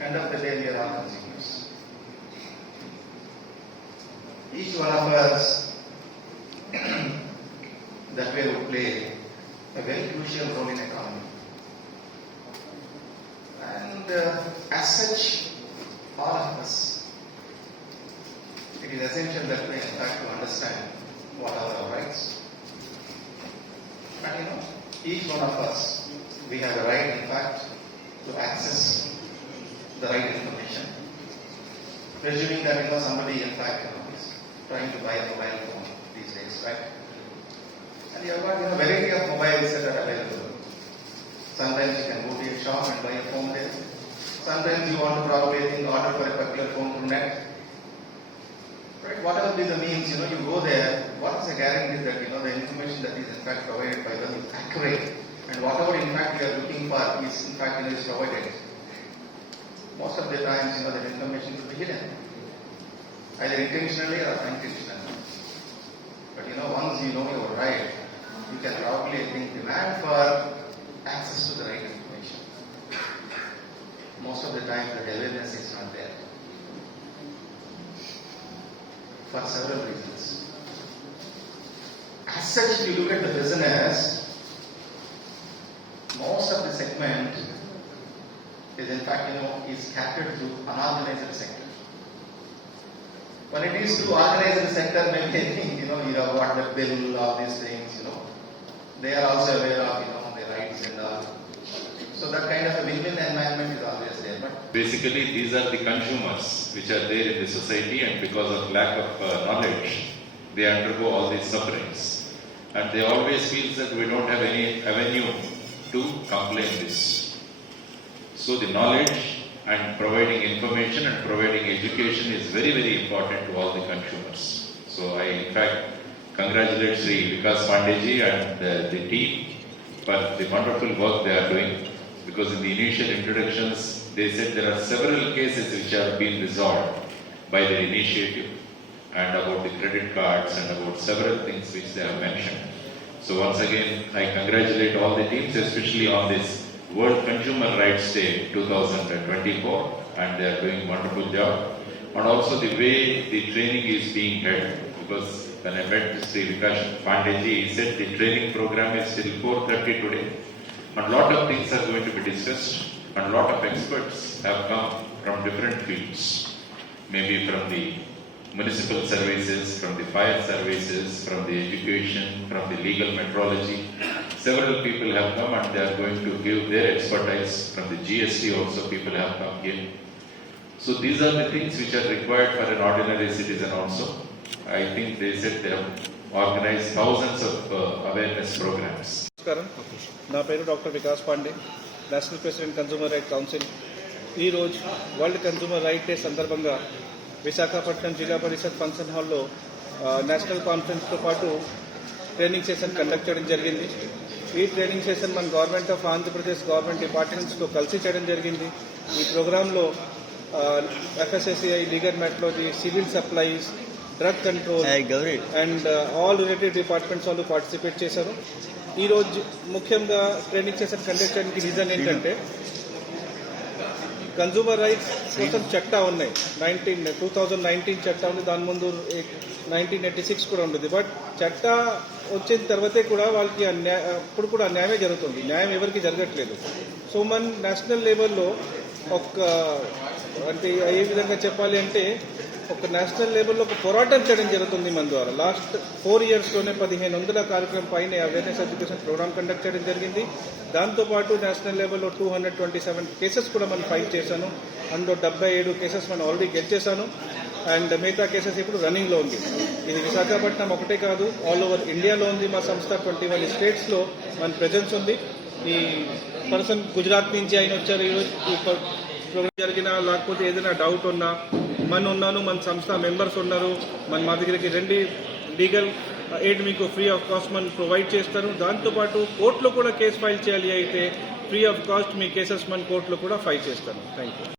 end of the day we are all consumers. Each one of us that way would play a very crucial role in economy. And as such, all of us, it is essential that we in fact to understand what are our rights. And each one of us, we have a right in fact to access the right information. Presuming that somebody in fact is trying to buy a mobile phone these days, right? And you have got variety of mobiles that are available. Sometimes you can go to a shop and buy a phone there. Sometimes you want to probably order for a particular phone through net. Right? Whatever be the means, you go there. What is the guarantee that the information that is in fact provided by them is accurate, and whatever in fact you are looking for is in fact is provided. Most of the times, that information will be hidden, either intentionally or unintentionally. But once you know your right, you can probably demand for access to the right information. Most of the time, the awareness is not there for several reasons. As such, if you look at the business, most of the segment is in fact is captured through unorganized sector. When it is through organized sector, maybe I think you have got the bill, all these things. They are also aware of their rights and all. So that kind of a win-win environment is always there. But basically, these are the consumers which are there in the society, and because of lack of knowledge, they undergo all these sufferings, and they always feel that we don't have any avenue to complain this. So the knowledge and providing information and providing education is very, very important to all the consumers. So I in fact congratulate Sri Vikas Pandeyji and the team for the wonderful work they are doing, because in the initial introductions they said there are several cases which have been resolved by their initiative, and about the credit cards and about several things which they have mentioned. So once again I congratulate all the teams, especially on this World Consumer Rights Day 2024, and they are doing a wonderful job. And also the way the training is being held, because when I met Sri Vikas Pandeyji, he said the training program is till 4:30 today, and a lot of things are going to be discussed, and a lot of experts have come from different fields, maybe from the municipal services, from the fire services, from the education, from the legal metrology. Several people have come and they are going to give their expertise. From the GST also people have come here. So these are the things which are required for an ordinary citizen also. I think they said they have organized thousands of awareness programs. నా పేరు doctor Vikas Pandey, national president consumer right council. ఈరోజు world consumer right day సందర్భంగా విశాఖపట్నం జిల్లా పరిషత్ function హాల్లో national కాన్ఫరెన్స్తో పాటు training session conduct చేయడం జరిగింది. ఈ ట్రైనింగ్ సెషన్ మన గవర్నమెంట్ ఆఫ్ ఆంధ్రప్రదేశ్ గవర్నమెంట్ డిపార్ట్మెంట్స్తో కలిసి చేయడం జరిగింది. ఈ ప్రోగ్రాంలో FSSAI, legal metrology, civil supplies, drug control and all related departments వాళ్ళు పార్టిసిపేట్ చేశారు. ఈరోజు ముఖ్యంగా ట్రైనింగ్ సెషన్ కండక్ట్ చేయడానికి రీజన్ ఏంటంటే, కన్జ్యూమర్ రైట్స్ కోసం చట్టా ఉన్నాయి. 2019 చట్టా ఉంది, దాని ముందు 1986 కూడా ఉండేది. బట్ చట్టా వచ్చిన తర్వాతే కూడా వాళ్ళకి ఇప్పుడు కూడా అన్యాయమే జరుగుతుంది, న్యాయం ఎవరికి జరగట్లేదు. సో మన నేషనల్ లెవెల్లో అంటే ఏ విధంగా చెప్పాలి అంటే, ఒక నేషనల్ లెవెల్లో ఒక పోరాటం చేయడం జరుగుతుంది మన ద్వారా. లాస్ట్ 4 yearsలోనే 1500 కార్యక్రమం పైన అవేర్నెస్ ఎడ్యుకేషన్ ప్రోగ్రామ్ కండక్ట్ చేయడం జరిగింది. దాంతోపాటు నేషనల్ లెవెల్లో 227 కేసెస్ కూడా మనం ఫైల్ చేశాను. అందులో 77 కేసెస్ మనం ఆల్రెడీ గెట్ చేశాను, అండ్ మిగతా కేసెస్ ఇప్పుడు రన్నింగ్లో ఉంది. ఇది విశాఖపట్నం ఒకటే కాదు, ఆల్ ఓవర్ ఇండియాలో ఉంది. మా సంస్థ 21 స్టేట్స్లో మన ప్రెజెన్స్ ఉంది. ఈ పర్సన్ గుజరాత్ నుంచి ఆయన వచ్చారు. ఈరోజు ఈ ప్రోగ్రామ్ జరిగినా లేకపోతే ఏదైనా డౌట్ ఉన్నా మన సంస్థ మెంబర్స్ ఉన్నారు, మా దగ్గరికి రండి. లీగల్ ఎయిడ్ మీకు ఫ్రీ ఆఫ్ కాస్ట్ మనం ప్రొవైడ్ చేస్తారు. దాంతోపాటు కోర్టులో కూడా కేసు ఫైల్ చేయాలి అయితే free of cost me cases మన కోర్టులో కూడా ఫైల్ చేస్తాను. Thank you.